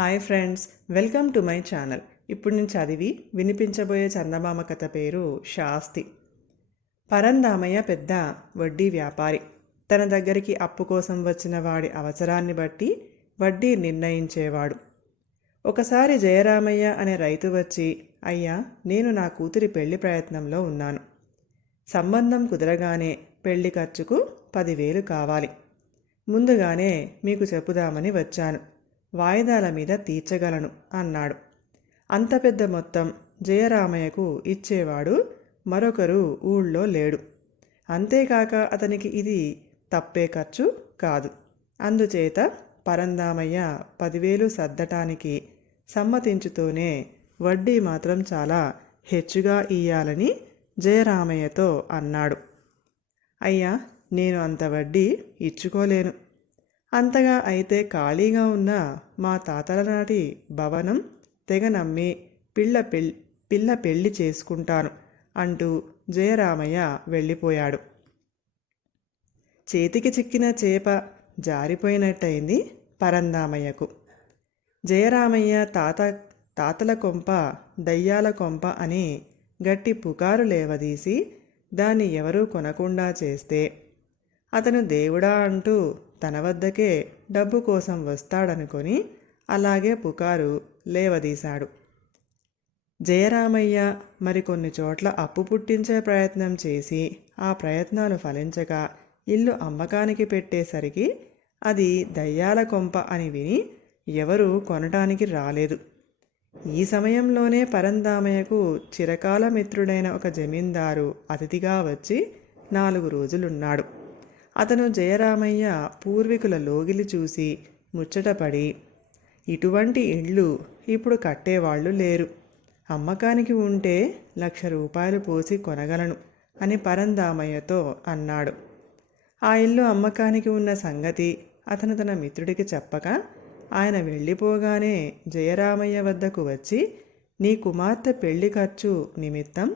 Hi friends, welcome to my channel. ఇప్పుడు నేను చదివి వినిపించబోయే చందమామ కథ పేరు శాస్తి. పరంధామయ్య పెద్ద వడ్డీ వ్యాపారి. తన దగ్గరికి అప్పు కోసం వచ్చిన వాడి అవసరాన్ని బట్టి వడ్డీ నిర్ణయించేవాడు. ఒకసారి జయరామయ్య అనే రైతు వచ్చి, అయ్యా, నేను నా కూతురి పెళ్లి ప్రయత్నంలో ఉన్నాను. సంబంధం కుదరగానే పెళ్లి ఖర్చుకు 10,000 కావాలి. ముందుగానే మీకు చెప్పుదామని వచ్చాను. వాయిదాల మీద తీర్చగలను అన్నాడు. అంత పెద్ద మొత్తం జయరామయ్యకు ఇచ్చేవాడు మరొకరు ఊళ్ళో లేడు. అంతేకాక అతనికి ఇది తప్పే ఖర్చు కాదు. అందుచేత పరంధామయ్య 10,000 సర్దటానికి సమ్మతించుతూనే వడ్డీ మాత్రం చాలా హెచ్చుగా ఇయ్యాలని జయరామయ్యతో అన్నాడు. అయ్యా, నేను అంత వడ్డీ ఇచ్చుకోలేను. అంతగా అయితే ఖాళీగా ఉన్న మా తాతల నాటి భవనం తెగ నమ్మి పిల్ల పెళ్లి చేసుకుంటాను అంటూ జయరామయ్య వెళ్ళిపోయాడు. చేతికి చిక్కిన చేప జారిపోయినట్టయింది పరంధామయ్యకు. జయరామయ్య తాతల కొంప దయ్యాల కొంప అని గట్టి పుకారు లేవదీసి దాన్ని ఎవరూ కొనకుండా చేస్తే అతను దేవుడా అంటూ తన వద్దకే డబ్బు కోసం వస్తాడనుకొని అలాగే పుకారు లేవదీశాడు. జయరామయ్య మరికొన్ని చోట్ల అప్పు పుట్టించే ప్రయత్నం చేసి ఆ ప్రయత్నాలు ఫలించక ఇల్లు అమ్మకానికి పెట్టేసరికి అది దయ్యాల కొంప అని విని ఎవరూ కొనటానికి రాలేదు. ఈ సమయంలోనే పరంధామయ్యకు చిరకాల మిత్రుడైన ఒక జమీందారు అతిథిగా వచ్చి 4 రోజులున్నాడు. అతను జయరామయ్య పూర్వీకుల లోగిలి చూసి ముచ్చటపడి, ఇటువంటి ఇళ్ళు ఇప్పుడు కట్టేవాళ్లు లేరు. అమ్మకానికి ఉంటే 1,00,000 రూపాయలు పోసి కొనగలను అని పరంధామయ్యతో అన్నాడు. ఆ ఇల్లు అమ్మకానికి ఉన్న సంగతి అతను తన మిత్రుడికి చెప్పక ఆయన వెళ్ళిపోగానే జయరామయ్య వద్దకు వచ్చి, నీ కుమార్తె పెళ్లి ఖర్చు నిమిత్తం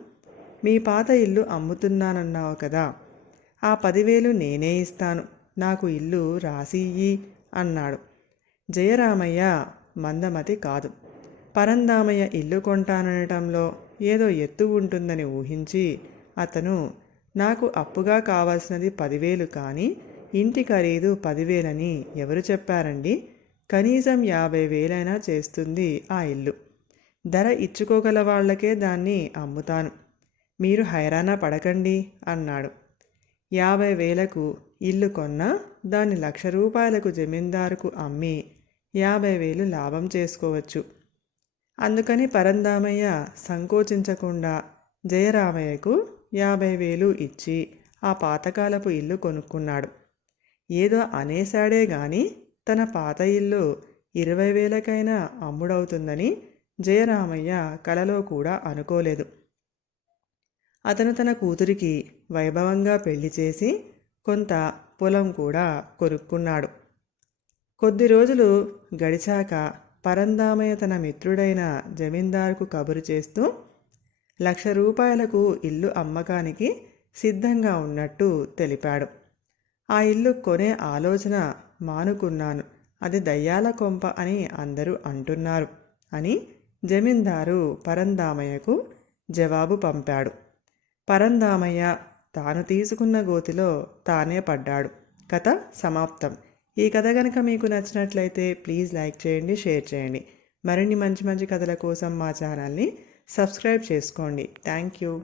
మీ పాత ఇల్లు అమ్ముతున్నానన్నావు కదా, ఆ 10,000 నేనే ఇస్తాను, నాకు ఇల్లు రాసి ఇయ్యి అన్నాడు. జయరామయ్య మందమతి కాదు. పరంధామయ్య ఇల్లు కొంటాననటంలో ఏదో ఎత్తు ఉంటుందని ఊహించి అతను, నాకు అప్పుగా కావాల్సినది 10,000 కానీ ఇంటి ఖరీదు 10,000 అని ఎవరు చెప్పారండి? కనీసం 50,000 చేస్తుంది ఆ ఇల్లు. ధర ఇచ్చుకోగల వాళ్లకే దాన్ని అమ్ముతాను, మీరు హైరానా పడకండి అన్నాడు. 50,000కు ఇల్లు కొన్నా దాన్ని 1,00,000 రూపాయలకు జమీందారుకు అమ్మి 50,000 లాభం చేసుకోవచ్చు. అందుకని పరంధామయ్య సంకోచించకుండా జయరామయ్యకు 50,000 ఇచ్చి ఆ పాతకాలపు ఇల్లు కొనుక్కున్నాడు. ఏదో అనేశాడే గాని తన పాత ఇల్లు 20,000కైనా అమ్ముడవుతుందని జయరామయ్య కలలో కూడా అనుకోలేదు. అతను తన కూతురికి వైభవంగా పెళ్లి చేసి కొంత పొలం కూడా కొనుక్కున్నాడు. కొద్ది రోజులు గడిచాక పరంధామయ్య తన మిత్రుడైన జమీందారుకు కబురు చేస్తూ 1,00,000 రూపాయలకు ఇల్లు అమ్మకానికి సిద్ధంగా ఉన్నట్టు తెలిపాడు. ఆ ఇల్లు కొనే ఆలోచన మానుకున్నాను, అది దయ్యాల కొంప అని అందరూ అంటున్నారు అని జమీందారు పరంధామయ్యకు జవాబు పంపాడు. పరంధామయ్య తాను తీసుకున్న గోతిలో తానే పడ్డాడు. కథ సమాప్తం. ఈ కథ కనుక మీకు నచ్చినట్లయితే ప్లీజ్ లైక్ చేయండి, షేర్ చేయండి. మరిన్ని మంచి మంచి కథల కోసం మా ఛానల్ని సబ్స్క్రైబ్ చేసుకోండి. Thank you.